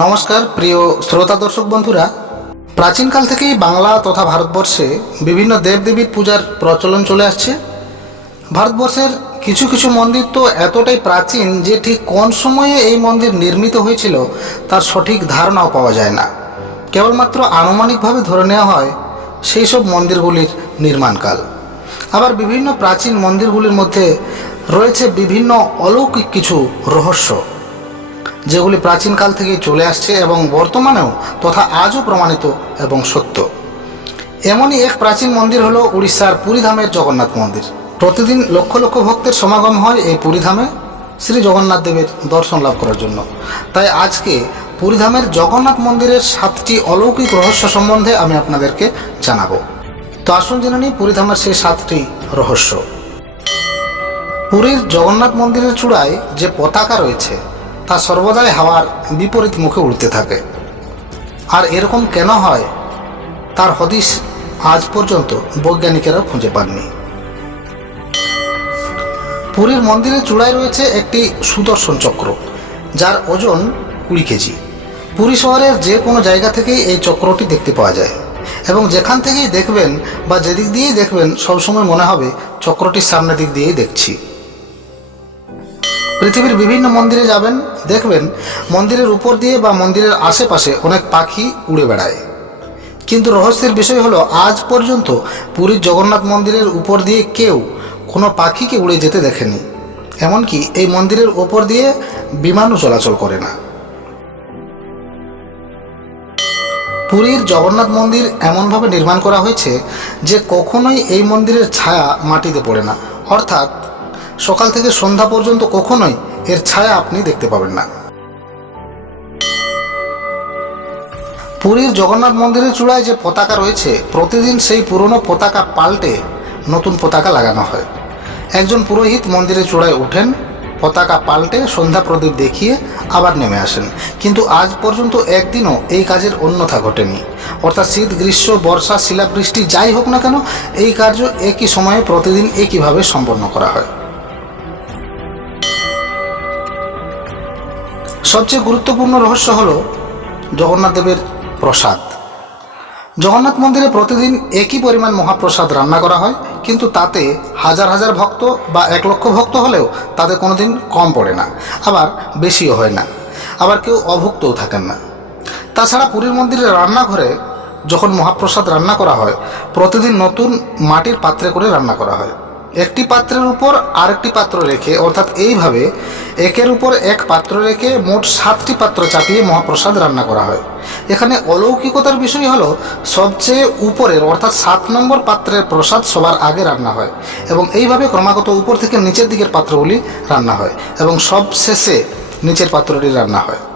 নমস্কার, প্রিয় শ্রোতা দর্শক বন্ধুরা। প্রাচীনকাল থেকেই বাংলা তথা ভারতবর্ষে বিভিন্ন দেবদেবীর পূজার প্রচলন চলে আসছে। ভারতবর্ষের কিছু কিছু মন্দির তো এতটাই প্রাচীন যে ঠিক কোন সময়ে এই মন্দির নির্মিত হয়েছিল তার সঠিক ধারণাও পাওয়া যায় না। কেবলমাত্র আনুমানিকভাবে ধরে নেওয়া হয়, সেই সব মন্দিরগুলির নির্মাণকাল। আবার বিভিন্ন প্রাচীন মন্দিরগুলির মধ্যে রয়েছে বিভিন্ন অলৌকিক কিছু রহস্য। যেগুলি প্রাচীনকাল থেকেই চলে আসছে এবং বর্তমানেও তথা আজও প্রমাণিত এবং সত্য। এমনই এক প্রাচীন মন্দির হলো উড়িষ্যার পুরীধামের জগন্নাথ মন্দির। প্রতিদিন লক্ষ লক্ষ ভক্তের সমাগম হয় এই পুরীধামে শ্রী জগন্নাথ দেবের দর্শন লাভ করার জন্য। তাই আজকে পুরীধামের জগন্নাথ মন্দিরের সাতটি অলৌকিক রহস্য সম্বন্ধে আমি আপনাদেরকে জানাব। তো আসুন জেনে নিই পুরীধামের সেই সাতটি রহস্য। পুরীর জগন্নাথ মন্দিরের চূড়ায় যে পতাকা রয়েছে তা সর্বদাই হাওয়ার বিপরীত মুখে উড়তে থাকে। আর এরকম কেন হয়? তার হদিস আজ পর্যন্ত বৈজ্ঞানিকেরা খুঁজে পাননি। পুরীর মন্দিরের চূড়ায় রয়েছে একটি সুদর্শন চক্র, যার ওজন কুড়ি কেজি। পুরী শহরের যে কোনো জায়গা থেকেই এই চক্রটি দেখতে পাওয়া যায় এবং যেখান থেকেই দেখবেন বা যেদিক দিয়েই দেখবেন সবসময় মনে হবে চক্রটির সামনের দিক দিয়েই দেখছি। পৃথিবীর বিভিন্ন মন্দিরে যাবেন, দেখবেন মন্দিরের উপর দিয়ে বা মন্দিরের আশেপাশে অনেক পাখি উড়ে বেড়ায়। কিন্তু রহস্যের বিষয় হলো, আজ পর্যন্ত পুরীর জগন্নাথ মন্দিরের উপর দিয়ে কেউ কোনো পাখিকে উড়ে যেতে দেখেনি। এমনকি এই মন্দিরের ওপর দিয়ে বিমানও চলাচল করে না। পুরীর জগন্নাথ মন্দির এমনভাবে নির্মাণ করা হয়েছে যে কখনোই এই মন্দিরের ছায়া মাটিতে পড়ে না। অর্থাৎ সকাল থেকে সন্ধ্যা পর্যন্ত কখনোই এর ছায়া আপনি দেখতে পাবেন না। পুরীর জগন্নাথ মন্দিরের চূড়ায় যে পতাকা রয়েছে, প্রতিদিন সেই পুরনো পতাকা পাল্টে নতুন পতাকা লাগানো হয়। একজন পুরোহিত মন্দিরের চূড়ায় ওঠেন পতাকা পাল্টে সন্ধ্যা প্রদীপ দেখিয়ে আবার নেমে আসেন। কিন্তু আজ পর্যন্ত একদিনও এই কাজের অন্যথা ঘটেনি। অর্থাৎ শীত, গ্রীষ্ম, বর্ষা, শিলাবৃষ্টি যাই হোক না কেন, এই কার্য একই সময়ে প্রতিদিন একইভাবে সম্পন্ন করা হয়। সবচেয়ে গুরুত্বপূর্ণ রহস্য হল জগন্নাথ দেবের প্রসাদ। জগন্নাথ মন্দিরে প্রতিদিন একই পরিমাণ মহাপ্রসাদ রান্না করা হয়, কিন্তু তাতে হাজার হাজার ভক্ত বা এক লক্ষ ভক্ত হলেও তাতে কোনো দিন কম পড়ে না, আবার বেশিও হয় না, আবার কেউ অভুক্তও থাকেন না। তাছাড়া পুরীর মন্দিরের রান্নাঘরে যখন মহাপ্রসাদ রান্না করা হয়, প্রতিদিন নতুন মাটির পাত্রে করে রান্না করা হয়। একটি পাত্রের উপর আরেকটি পাত্র রেখে, অর্থাৎ এইভাবে একের উপর এক পাত্র রেখে মোট সাতটি পাত্র চাপিয়ে মহাপ্রসাদ রান্না করা হয়। এখানে অলৌকিকতার বিষয় হলো, সবচেয়ে উপরের, অর্থাৎ সাত নম্বর পাত্রের প্রসাদ সবার আগে রান্না হয় এবং এইভাবে ক্রমাগত উপর থেকে নিচের দিকের পাত্রগুলি রান্না হয় এবং সব শেষে নিচের পাত্রটি রান্না হয়।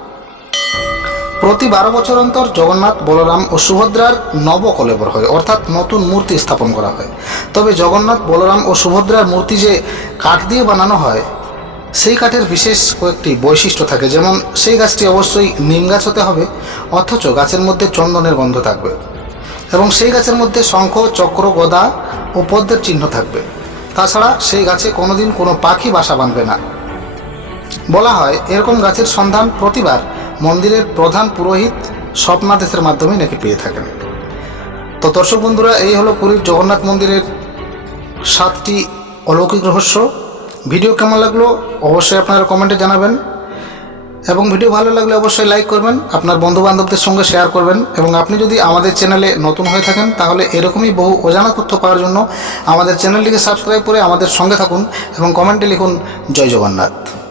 প্রতি বারো বছর অন্তর জগন্নাথ, বলরাম ও সুভদ্রার নবকলেবর হয়, অর্থাৎ নতুন মূর্তি স্থাপন করা হয়। তবে জগন্নাথ, বলরাম ও সুভদ্রার মূর্তি যে কাঠ দিয়ে বানানো হয়, সেই কাঠের বিশেষ কয়েকটি বৈশিষ্ট্য থাকে। যেমন, সেই গাছটি অবশ্যই নিম গাছ হতে হবে, অথচ গাছের মধ্যে চন্দনের গন্ধ থাকবে এবং সেই গাছের মধ্যে শঙ্খ, চক্র, গদা ও পদ্মের চিহ্ন থাকবে। তাছাড়া সেই গাছে কোনোদিন কোনো পাখি বাসা বাঁধবে না। বলা হয়, এরকম গাছের সন্ধান প্রতিবার মন্দিরের প্রধান পুরোহিত স্বপ্নাদেশের মাধ্যমে নাকি পেয়ে থাকেন। তো দর্শক বন্ধুরা, এই হলো পুরীর জগন্নাথ মন্দিরের সাতটি অলৌকিক রহস্য। ভিডিও কেমন লাগল অবশ্যই আপনারা কমেন্টে জানাবেন। এবং ভিডিও ভালো লাগলে অবশ্যই লাইক করবেন, আপনার বন্ধু বান্ধবদের সঙ্গে শেয়ার করবেন। এবং আপনি যদি আমাদের চ্যানেলে নতুন হয়ে থাকেন, তাহলে এরকমই বহু অজানা তথ্য পাওয়ার জন্য আমাদের চ্যানেলটিকে সাবস্ক্রাইব করে আমাদের সঙ্গে থাকুন এবং কমেন্টে লিখুন, জয় জগন্নাথ।